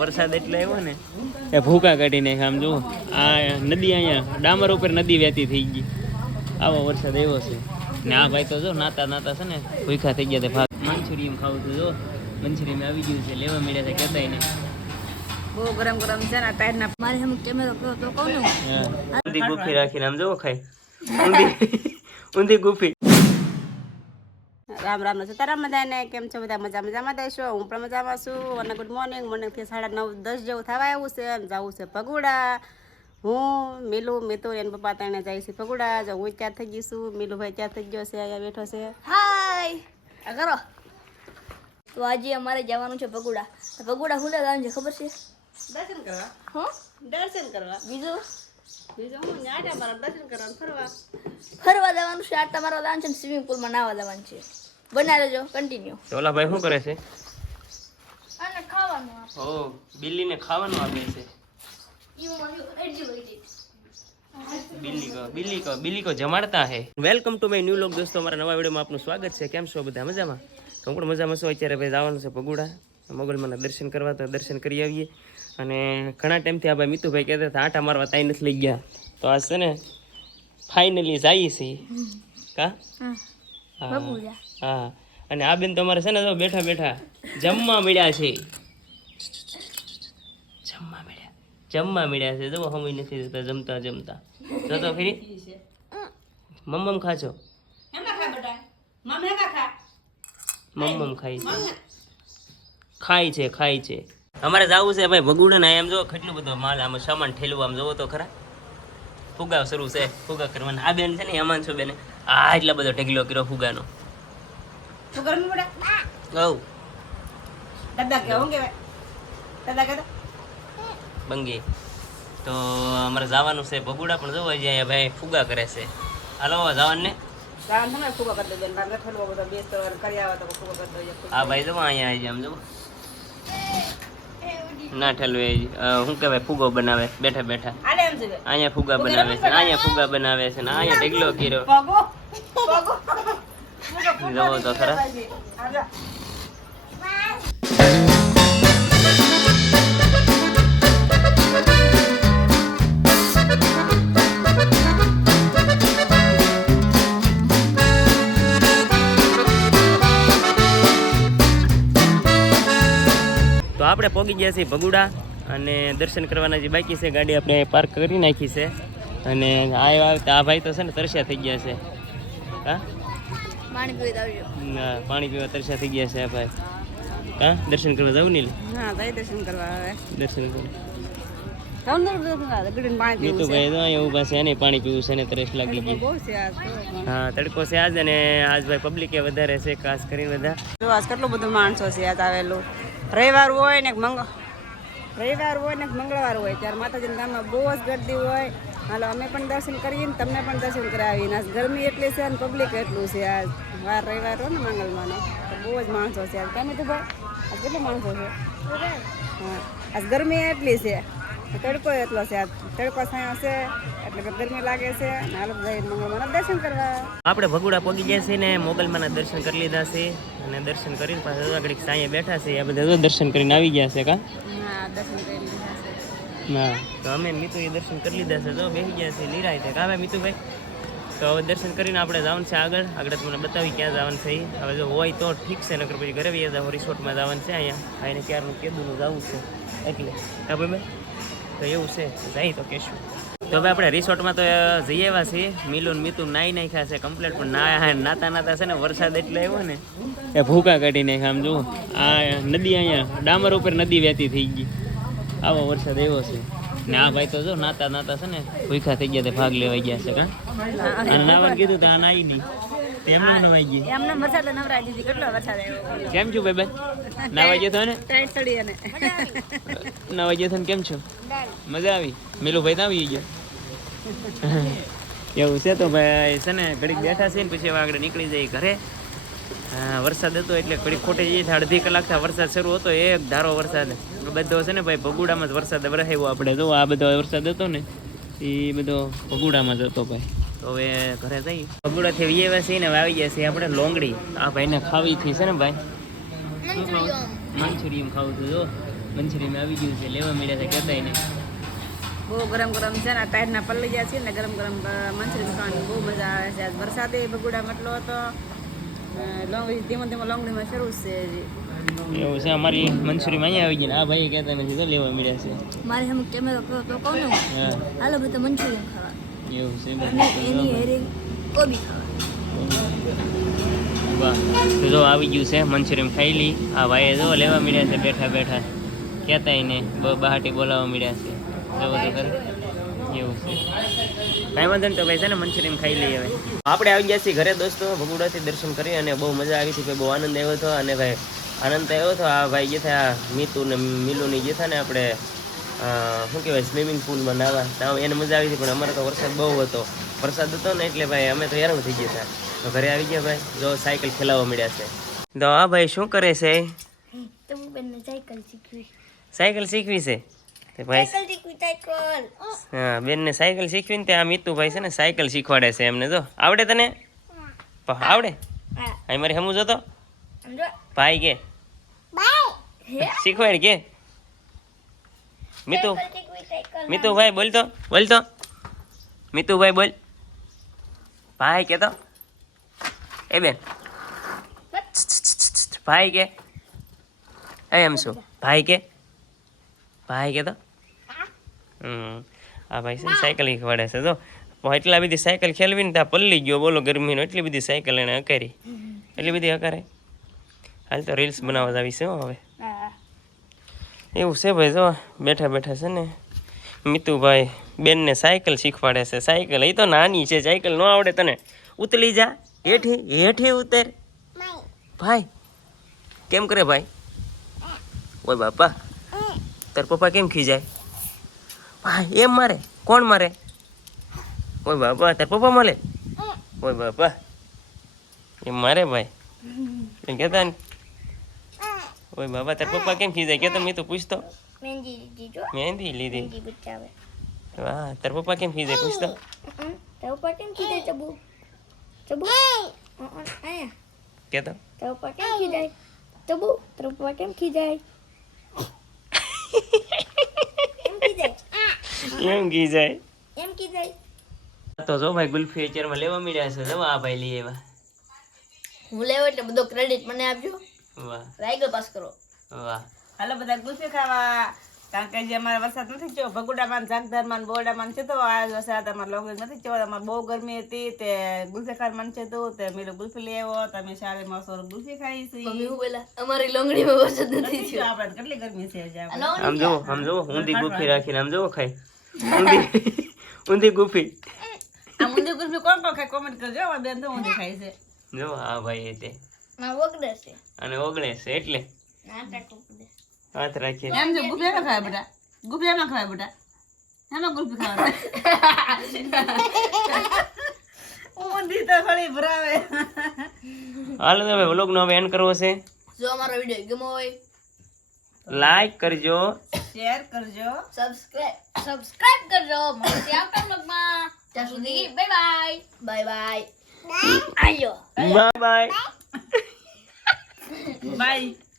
વરસાદ એટલે આવ્યો ને. એ ભૂકા કાઢી નાખે આમ જુઓ. આ નદી અહીંયા ડામર ઉપર નદી વહેતી થઈ ગઈ. આવો વરસાદ આવ્યો છે. ને આ ભાઈ તો જો નાતા નાતા છે ને ભૂખા થઈ ગયા તે ભાગ. મંચુરિયમ ખાવું હતું જો. મંચુરિયમ આવી ગયું છે લેવા મળ્યા છે કહેતાય ને. બહુ ગરમ ગરમ છે ને ટાઈટ ના મારે હમ કેમેરો કહો તો કહું ને. ઊંધી ગુફી રાખીને આમ જોવો ખાય ઊંધી. ઊંધી ગુફી. રામ રામ સીતારામ બધાને. કેમ છો બધા? મજા મજામાં દેશો હું પણ મજામાં છું. અને ગુડ મોર્નિંગ મોર્નિંગથી સાડા નવ દસ જેવું થવા આવ્યું છે અને જવું છે પગુડા હું મીલું મિતુ એના પપ્પા તને જાય છે પગુડા જો હું ક્યાં થઈ ગઈ છું? મીલુભાઈ ક્યાં થઈ ગયો છે? અહીંયા બેઠો છે. હાય કરો. તો આજે અમારે જવાનું છે પગુડા પગુડા હું ખુલે જવાનું છે ખબર છે? દર્શન કરવા. હો? દર્શન કરવા. બીજું? ફરવા. ફરવા જવાનું છે. આટલા મારવા જવાનું છે સ્વિમિંગ પુલમાં નાવા જવાનું છે. બના લેજો કન્ટિન્યુ તો ઓલા ભાઈ શું કરે છે? અને ખાવાનું ઓ બિલ્લીને ખાવાનું આપે છે. બિલ્લી કો બિલ્લી કો બિલ્લી કો જમાડતા હે. Welcome to my new look દોસ્તો. અમારા નવા વિડીયોમાં આપનું સ્વાગત છે. કેમ છો બધા? મજામાં? હું પણ મજામાં છું. અત્યારે ભાઈ જવાનું છે પગુડા. મોગલમાના દર્શન કરવા તો દર્શન કરી આવીએ. અને ઘણા ટાઈમથી આ ભાઈ મિતુભાઈ કહેતા હતા આટા મારવા તાઈ નથી લઈ ગયા. તો આ છે ને ફાઇનલી જઈએ છીએ કા? હા. હા. અને આ બેન તમારે છે ને તો બેઠા બેઠા જમવા મળ્યા છે. જમવા મળ્યા. જમવા મળ્યા છે. જો સમય નથી જતા જમતા જમતા. જો તો ફરી. મમ્મમ ખાજો. મમ્મમ ખાય છે. ખાય છે ખાય છે. અમારે જવું છે ભાઈ ભગુડા એમ જો કેટલું બધો માલ આમ સામાન ઠેલવું આમ જોવો તો ખરા. ફુગા શરૂ છે ફુગા કરવાના. આ બેન છે ને હેમાન છો બેન. આ એટલા બધો ઢગલો કર્યો ફુગાનો. કરવાનું બેટા ગૌ દાદા કે હું કહેવાય? દાદા કે બંગી. તો અમારે જવાનું છે ભગુડા પણ જોવા જાય ભાઈ ફુગા કરે છે. હાલો જવાનું ને હા ભાઈ જો અહીંયા આવી આમ જો ના ઠલવે શું કહેવાય ફુગો બનાવે બેઠા બેઠા. અહીંયા ફુગા બનાવે છે અહીંયા ફુગા બનાવે છે ને અહીંયા ઢગલો કર્યો. પગો તો ખરા. તો આપણે પોગી ગયા છીએ ભગુડા. અને દર્શન કરવાના જે બાકી છે ગાડી આપણે પાર્ક કરી નાખી છે. અને આ આ ભાઈ તો છે ને તરસ્યા થઈ ગયા છે. હા? પાણી ના, પાણી પીવા તરસ્યા થઈ ગયા છે આ ભાઈ. હા? દર્શન કરવા જવું નહીં હા ભાઈ દર્શન કરવા આવે. દર્શન કરવા. તડકો છે આજ અને આજ ભાઈ પબ્લિકે વધારે છે ખાસ કરીને બધા. આજ કેટલું બધું માણસો છે આજ આવેલું. રવિવાર હોય ને મંગ રવિવાર હોય ને મંગળવાર હોય, ત્યારે માતાજીના ગામમાં બહુ જ ગરદી હોય. હાલો, અમે પણ દર્શન કરીએ તમને પણ દર્શન કરાવીને આજ ગરમી એટલી છે અને પબ્લિક એટલું છે આજ. વાર રવિવાર હોય ને મંગળમાંનો તો બહુ જ માણસો છે આજ. તમે તો ભાઈ, આજ કેટલા માણસો છે? હા, આજ ગરમી એટલી છે. તડકો એટલો છે તડકો છાંયો છે, એટલે ગરમી લાગે છે. હાલો ભાઈ મંગળમાંના દર્શન કરવા. આપણે ભગુડા પહોંચી ગયા છીએ ને, મોગલમાના દર્શન કરી લીધા છે. અને દર્શન કરીને પાછા સાંયે બેઠા છે આ બધા દર્શન કરીને આવી ગયા છે કા? દર્શન કરી લીધા છે ના. તો અમે મિતુએ દર્શન કરી લીધા છે. તો બેસી ગયા છે નિરાય છે. કાવે મિતુભાઈ? તો હવે દર્શન કરીને આપણે જવાનું છે આગળ. આગળ તમને બતાવી ક્યાં જવાનું છે હવે જો હોય તો ઠીક છે નકર પછી ઘરે વહી જાવ રિસોર્ટમાં જવાનું છે અહીંયા. ભાઈને ક્યારનું કેદુનું જવું છે. એટલે. હા ભાઈ તો એવું છે. જાય તો કહેશું. તો હવે આપણે રિસોર્ટમાં તો જઈ આવ્યા છીએ. મિલુન મિતુ નાઈ નાખ્યા છે કમ્પ્લેટ પણ ના નાતા નાતા છે ને વરસાદ એટલે આવ્યો ને. એ ભૂકા કાઢી નાખ્યા આમ જુઓ. આ નદી અહીંયા ડામર ઉપર નદી વહેતી થઈ ગઈ. આવો વરસાદ આવ્યો છે. ને આ ભાઈ તો જો નાતા નાતા છે ને ભૂખા થઈ ગયા તે ભાગ લેવાઈ ગયા છે અને નાવાનું કીધું તો નાઈ નહીં. તેમને નવાઈ ગઈ. એમને વરસાદ નવરાઈ દીધી. કેટલો વરસાદ આવ્યો? કેમ છો ભાઈ ભાઈ નાવા ગયો તો ને? ટાઈટ ચડી અને. ગયો તો કેમ છો? મજા આવી? મેલું ભાઈ આવી ગયા. એવું છે તો ભાઈ છે ને ઘડીક બેઠા છે ને પછી આગળ નીકળી જાય ઘરે. વરસાદ હતો એટલે ઘડી ખોટી જઈએ છે અડધી કલાકથી વરસાદ શરૂ હતો એક ધારો વરસાદ. બધો છે ને ભાઈ ભગુડામાં જ વરસાદ રહેવો આપણે. જો આ બધો વરસાદ હતો ને એ બધો ભગુડામાં જ હતો ભાઈ. તો હવે ઘરે જઈ ભગુડાથી વી છે ને આવી ગયા છીએ આપણે લોંગડી. આ ભાઈને ખાવી થઈ છે ને ભાઈ. મંચુરિયમ ખાવું છું જો. મંચુરિયમ આવી ગયું છે લેવા મળ્યા છે કહેતા ને બહુ ગરમ ગરમ છે ને ટાઈટના પલ્લી ગયા છે ને ગરમ ગરમ મંચુરિયમ ખાવાની બહુ મજા આવે છે. આજ વરસાદે ભગુડા મટલો હતો. લોંગ ધીમો લોંગ લોંગડીમાં શરૂ છે એવું છે અમારી મંચુરિયન અહીંયા આવી ગઈ ને આ ભાઈ કહેતા નથી તો લેવા મળ્યા છે. મારે સામે કેમેરો કરો તો કહું ને હું, હા. હાલો ખાવા. એવું છે એની હેરે કોબી ખાવા. વાહ. તો જો આવી ગયું છે મંચુરિયન ખાઈ લી આ ભાઈએ જો લેવા મળ્યા છે બેઠા બેઠા. કહેતા ને બહાટી બોલાવવા મળ્યા છે. જો એવું છે. કાંઈ વાંધો નહીં તો ભાઈ છે ને મંચુરિયન ખાઈ લઈએ હવે. આપણે આવી ગયા છીએ ઘરે દોસ્તો ભગુડાથી દર્શન કરી અને બહુ મજા આવી હતી ભાઈ બહુ આનંદ આવ્યો હતો અને ભાઈ આનંદ તો આવ્યો હતો આ ભાઈ જે થયા મીતુ ને મિલુની જે ને આપણે શું કહેવાય સ્વિમિંગ પુલમાં નાવા. નાવા એને મજા આવી હતી પણ અમારે તો વરસાદ બહુ હતો. વરસાદ હતો ને એટલે ભાઈ અમે તો હેરાન થઈ ગયા હતા તો ઘરે આવી ગયા ભાઈ જો સાયકલ ખેલાવવા મળ્યા છે. તો આ ભાઈ શું કરે છે? સાયકલ શીખવી છે? તે ભાઈ હા બેનને સાયકલ શીખવીને તે આ મિતુભાઈ છે ને સાયકલ શીખવાડે છે એમને જો. આવડે તને? આવડે? હા. મારી હમું જોતો? ભાઈ કે? શીખવાડ કે? મિતુ. મિતુભાઈ બોલ તો બોલ તો મિતુભાઈ બોલ. ભાઈ કે તો એ બેન. ભાઈ કે? એ એમ શું? ભાઈ કે? ભાઈ કે તો? હમ. આ ભાઈ છે સાયકલ શીખવાડે છે. જો એટલા બધી સાયકલ ખેલવીને ત્યાં પલ્લી ગયો બોલો ગરમીનો એટલી બધી સાયકલ એને અકારી એટલી બધી અકારે હાલ તો રીલ્સ બનાવવા જ આવી છે હવે. એવું છે ભાઈ જો બેઠા બેઠા છે ને મિતુભાઈ બેનને સાયકલ શીખવાડે છે. સાયકલ એ તો નાની છે સાયકલ ન આવડે તને. ઉતલી જા હેઠી હેઠી ઉતર. ભાઈ કેમ કરે ભાઈ? ઓય બાપા. તાર પપ્પા કેમ ખીજાય હા એમ મારે. કોણ મારે? ઓય બાપા તાર પપ્પા મળે? ઓય બાપા એમ મારે ભાઈ? એમ કહેતા ને? ઓય બાપા તાર પપ્પા કેમ ખીજાય કે તમે તો પૂછતો. મહેંદી લીધી વાહ તાર પપ્પા કેમ ખીજાય પૂછતો. હમ, પપ્પા કેમ ખીજાય ચબુ. ચબુ. અહીંયા કે તો તારા ઉપર કેમ ખીજાય ચબુ. તારા ઉપર કેમ ખીજાય એમ કી જાય એમ કી જાય તો જો ભાઈ ગુલ્ફી માં લેવા મળ્યા છે જો આ ભાઈ લઈ આવ્યા. હું લેવો એટલે બધો ક્રેડિટ મને આપજો. વાહ. રાઈગો પાસ કરો. વાહ. હાલો બધા ગુલ્ફી ખાવા. કારણ કે જે અમારે વરસાદ નથી થયો. ભગુડામાં જાગધરમાં બોરડામાં છે તો આ વરસાદ અમારે લોંગડી નથી થયો. અમારે બહુ ગરમી હતી તે ગુલ્ફી મન છે તો તે મેલો ગુલ્ફી લેવો તમે શાળે સોર ગુલ્ફી ખાઈ છે હું અમારી લોંગડીમાં વરસાદ નથી થયો. આપણે કેટલી ગરમી છે આમ જો આમ જો ઊંધી ગુફી રાખીને આમ જો ખાઈ. ઊંધી ઊંધી ગુફી આ ઊંધી ગુફી કોણ કોણ ખાય? કોમેન્ટ કરજો. આ બેન તો ઊંધી ખાય છે. જો આ ભાઈ એ તે. માં વગડે છે. અને ઓગળે છે એટલે. ના કાટું હાથ રાખીએ એમ છે ગુલ્ફી એમાં ખાય ગુલ્ફી ખાવા ઊંધી તો થોડી ભરાવે હાલો તો હવે એન્ડ કરવો છે જો અમારો વીડિયો ગમો હોય લાઈક કરજો શેર કરજો સબસ્ક્રાઇબ સબસ્ક્રાઇબ કરજો મળશે આવતા વ્લોગમાં ત્યાં સુધી બાય બાય બાય બાય આયો બાય બાય બાય